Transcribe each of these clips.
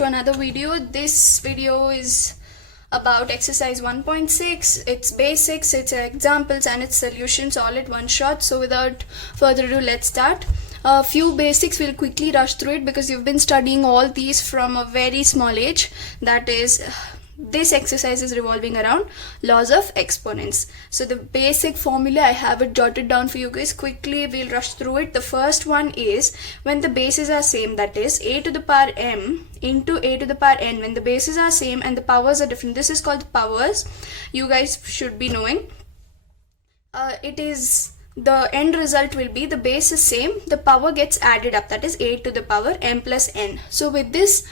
to another video. This video is about exercise 1.6. It's basics, it's examples and its solutions all at one shot. So without further ado, let's start. A few basics, we'll quickly rush through it because you've been studying all these from a very small age. That is, this exercise is revolving around laws of exponents. So the basic formula, I have it jotted down for you guys. Quickly we'll rush through it. The first one is when the bases are same, that is a to the power m into a to the power n. When the bases are same and the powers are different, this is called powers. You guys should be knowing. It is the end result will be the base is same, the power gets added up, that is a to the power m plus n. So with this,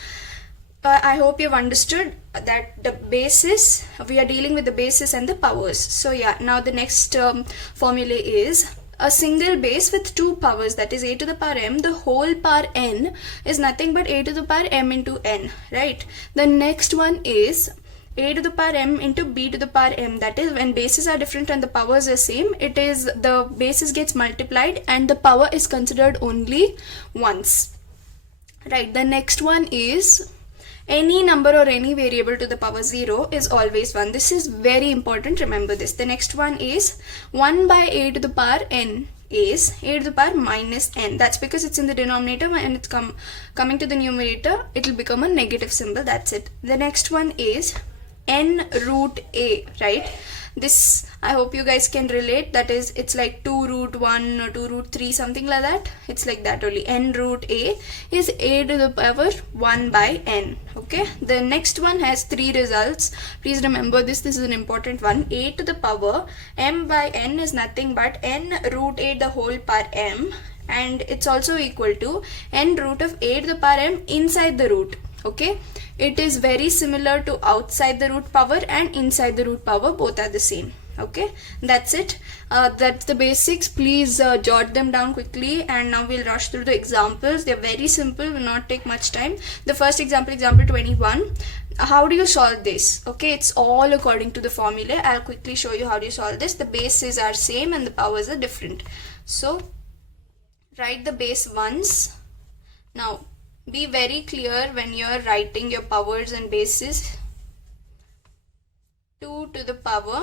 I hope you've understood that the basis, we are dealing with the basis and the powers. So yeah, now the next formula is a single base with two powers, that is a to the power m. The whole power n is nothing but a to the power m into n, right? The next one is a to the power m into b to the power m. That is, when bases are different and the powers are same, it is the basis gets multiplied and the power is considered only once, right? The next one is any number or any variable to the power 0 is always 1. This is very important, remember this. The next one is 1 by a to the power n is a to the power minus n. That's because it's in the denominator, and it's coming to the numerator, it will become a negative symbol. That's it. The next one is n root a, right? This, I hope you guys can relate. That is, it's like 2 root 1 or 2 root 3, something like that. It's like that only. N root a is a to the power 1 by n. Okay. The next one has 3 results. Please remember this. This is an important one. A to the power m by n is nothing but n root a the whole power m, and it's also equal to n root of a to the power m inside the root. Okay. It is very similar to outside the root power and inside the root power, both are the same. Okay, that's it. That's the basics. Please jot them down quickly, and now we'll rush through the examples. They're very simple, will not take much time. The first example, example 21. How do you solve this? Okay, it's all according to the formula. I'll quickly show you how do you solve this. The bases are same and the powers are different. So write the base once. Now be very clear when you're writing your powers and bases. 2 to the power,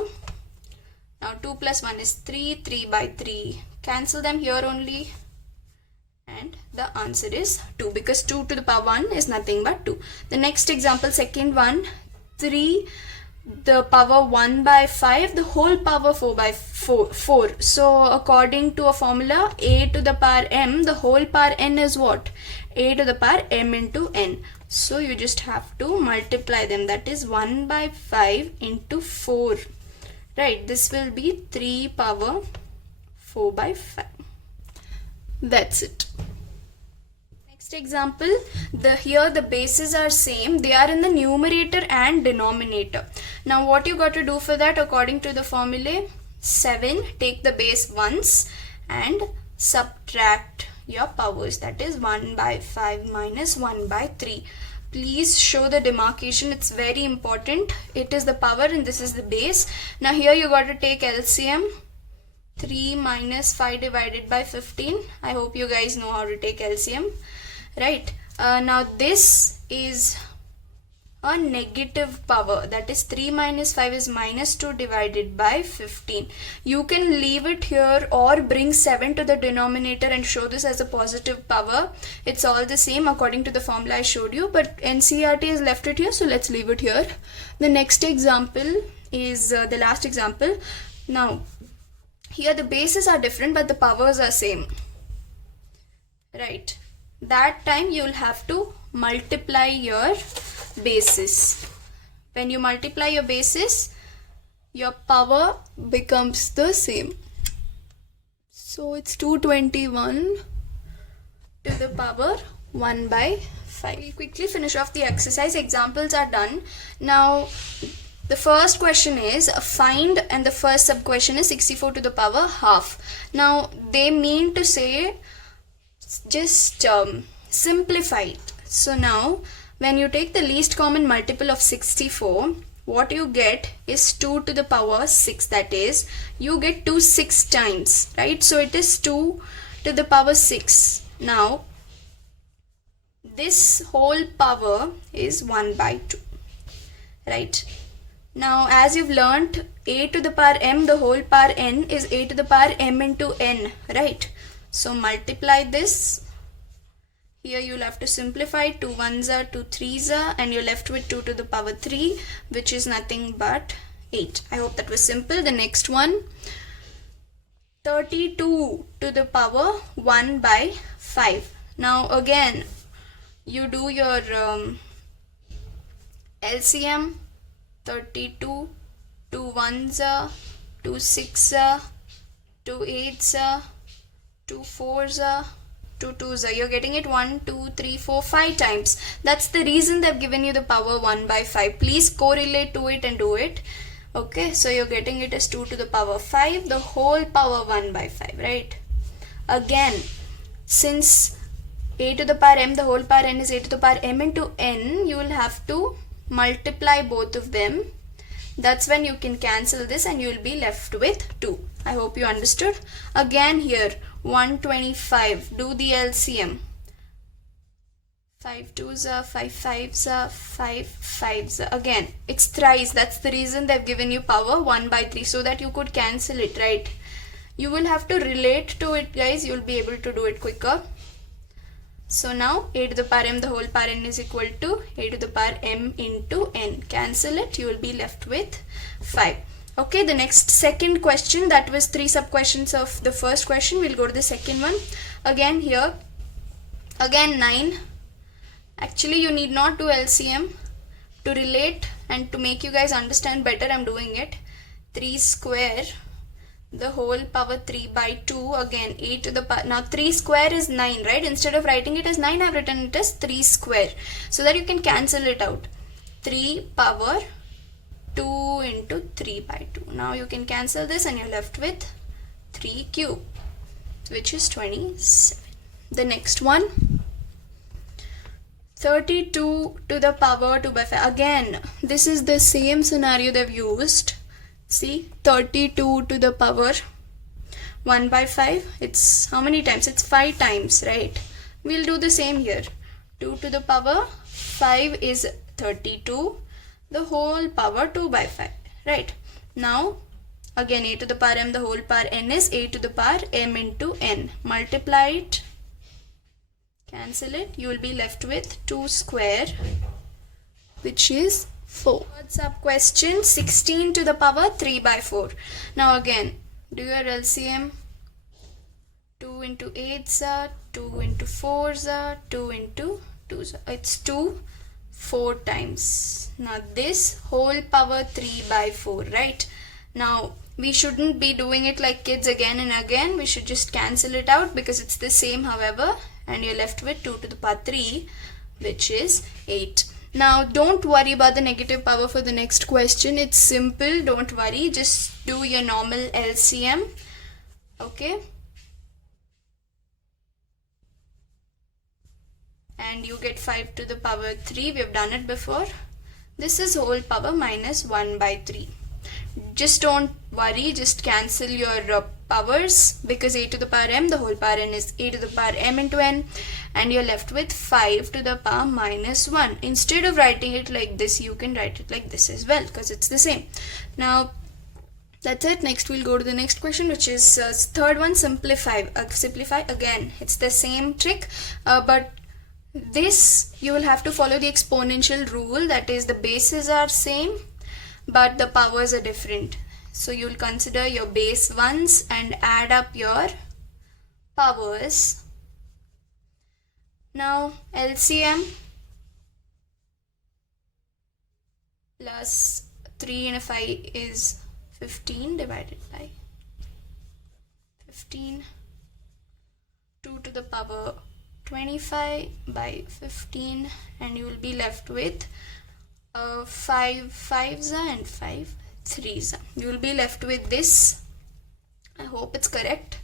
now 2 plus 1 is 3, 3 by 3, cancel them here only, and the answer is 2, because 2 to the power 1 is nothing but 2. The next example, second one, 3 the power 1 by 5, the whole power 4 by 4. So according to a formula, a to the power m, the whole power n is what? A to the power m into n. So you just have to multiply them. That is 1 by 5 into 4. Right, this will be 3 power 4 by 5. That's it. Next example, here the bases are same. They are in the numerator and denominator. Now what you got to do for that, according to the formula, 7, take the base once and subtract your powers. That is 1 by 5 minus 1 by 3. Please show the demarcation. It's very important. It is the power and this is the base. Now here you got to take LCM. 3 minus 5 divided by 15. I hope you guys know how to take LCM. Right. Now this is a negative power, that is 3 minus 5 is minus 2 divided by 15. You can leave it here or bring 7 to the denominator and show this as a positive power. It's all the same according to the formula I showed you, but NCERT has left it here, so let's leave it here. The next example is the last example. Now here the bases are different but the powers are same, right? That time you will have to multiply your bases. When you multiply your bases, your power becomes the same. So it's 221 to the power 1 by 5. We'll quickly finish off the exercise. Examples are done. Now the first question is find, and the first sub question is 64 to the power half. Now they mean to say just simplify it. So now when you take the least common multiple of 64, what you get is 2 to the power 6. That is, you get 2 6 times, right? So it is 2 to the power 6. Now this whole power is 1 by 2, right? Now as you've learnt, a to the power m the whole power n is a to the power m into n, right? So multiply this. Here you'll have to simplify. 2 1s are 2 3s are, and you're left with 2 to the power 3, which is nothing but 8. I hope that was simple. The next one, 32 to the power 1 by 5. Now again, you do your LCM. 32, 2 1s are, 2 6s are, 2 8s are, 2 4s are, 2 2s are. You're getting it 1, 2, 3, 4, 5 times. That's the reason they've given you the power 1 by 5. Please correlate to it and do it. Okay, so you're getting it as 2 to the power 5, the whole power 1 by 5, right? Again, since a to the power m, the whole power n is a to the power m into n, you will have to multiply both of them. That's when you can cancel this and you will be left with 2. I hope you understood. Again here, 125. Do the LCM. 5 2s are, 5 5s are, 5 5s are. Again, it's thrice. That's the reason they've given you power 1 by 3, so that you could cancel it, right? You will have to relate to it, guys. You'll be able to do it quicker. So now a to the power m the whole power n is equal to a to the power m into n. Cancel it, you will be left with 5. Okay, the next second question, that was 3 sub questions of the first question. We'll go to the second one. Again here, again 9. Actually you need not do LCM. To relate and to make you guys understand better, I'm doing it. 3 square the whole power 3 by 2, again a to the power, now 3 square is 9, right? Instead of writing it as 9, I've written it as 3 square, so that you can cancel it out. 3 power 2 into 3 by 2. Now you can cancel this and you're left with 3 cube, which is 27. The next one, 32 to the power 2 by 5. Again, this is the same scenario they've used. See, 32 to the power 1 by 5. It's how many times? It's 5 times, right? We'll do the same here. 2 to the power 5 is 32. The whole power 2 by 5, right? Now, again a to the power m, the whole power n is a to the power m into n. Multiply it. Cancel it. You will be left with 2 square, which is 4. What's up question? 16 to the power 3 by 4. Now again, do your LCM. 2 into 8s are, 2 into 4s are, 2 into 2s are. It's 2 4 times. Now this whole power 3 by 4, right? Now we shouldn't be doing it like kids again and again. We should just cancel it out because it's the same, however, and you're left with 2 to the power 3, which is 8. Now don't worry about the negative power for the next question. It's simple, don't worry. Just do your normal LCM. Okay. And you get 5 to the power 3. We have done it before. This is whole power minus 1 by 3. Just don't worry, just cancel your powers, because a to the power m, the whole power n is a to the power m into n, and you're left with 5 to the power minus 1. Instead of writing it like this, you can write it like this as well, because it's the same. Now that's it. Next we'll go to the next question, which is third one, simplify. Simplify again, it's the same trick, but this you will have to follow the exponential rule, that is the bases are same but the powers are different. So you'll consider your base ones and add up your powers. Now LCM plus 3 and 5 is 15 divided by 15. 2 to the power 25 by 15, and you will be left with 5 5s and 5 3s. You will be left with this. I hope it's correct.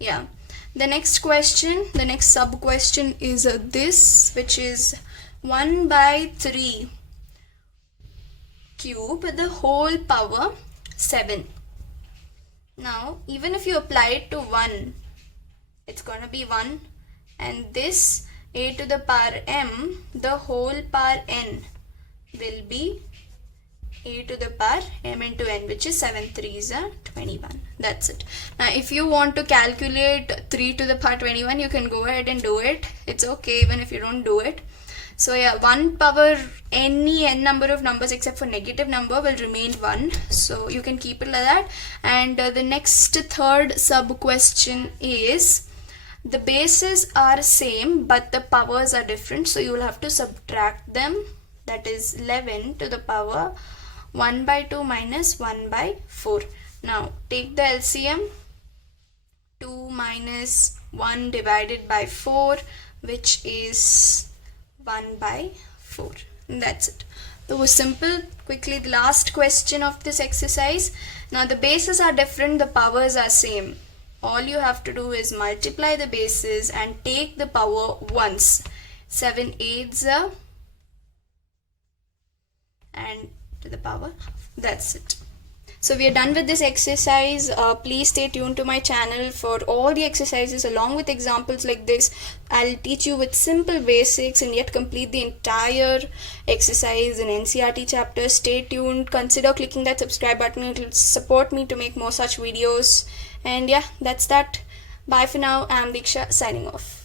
Yeah. The next question, the next sub question is this, which is 1 by 3 cube the whole power 7. Now even if you apply it to 1, it's gonna be 1, and this a to the power m, the whole power n will be a to the power m into n, which is 7 3s are 21. That's it. Now if you want to calculate 3 to the power 21, you can go ahead and do it. It's okay even if you don't do it. So yeah, 1 power any n number of numbers except for negative number will remain 1. So you can keep it like that. And the next third sub question is, the bases are same but the powers are different. So you will have to subtract them. That is 11 to the power 1 by 2 minus 1 by 4. Now take the LCM. 2 minus 1 divided by 4, which is 1 by 4. And that's it. That was simple. Quickly, the last question of this exercise. Now the bases are different, the powers are same. All you have to do is multiply the bases and take the power once. 7 8s are, and to the power. That's it. So we are done with this exercise. Please stay tuned to my channel for all the exercises along with examples like this. I'll teach you with simple basics and yet complete the entire exercise in NCERT chapter. Stay tuned. Consider clicking that subscribe button. It will support me to make more such videos. And yeah, that's that. Bye for now. I'm Diksha signing off.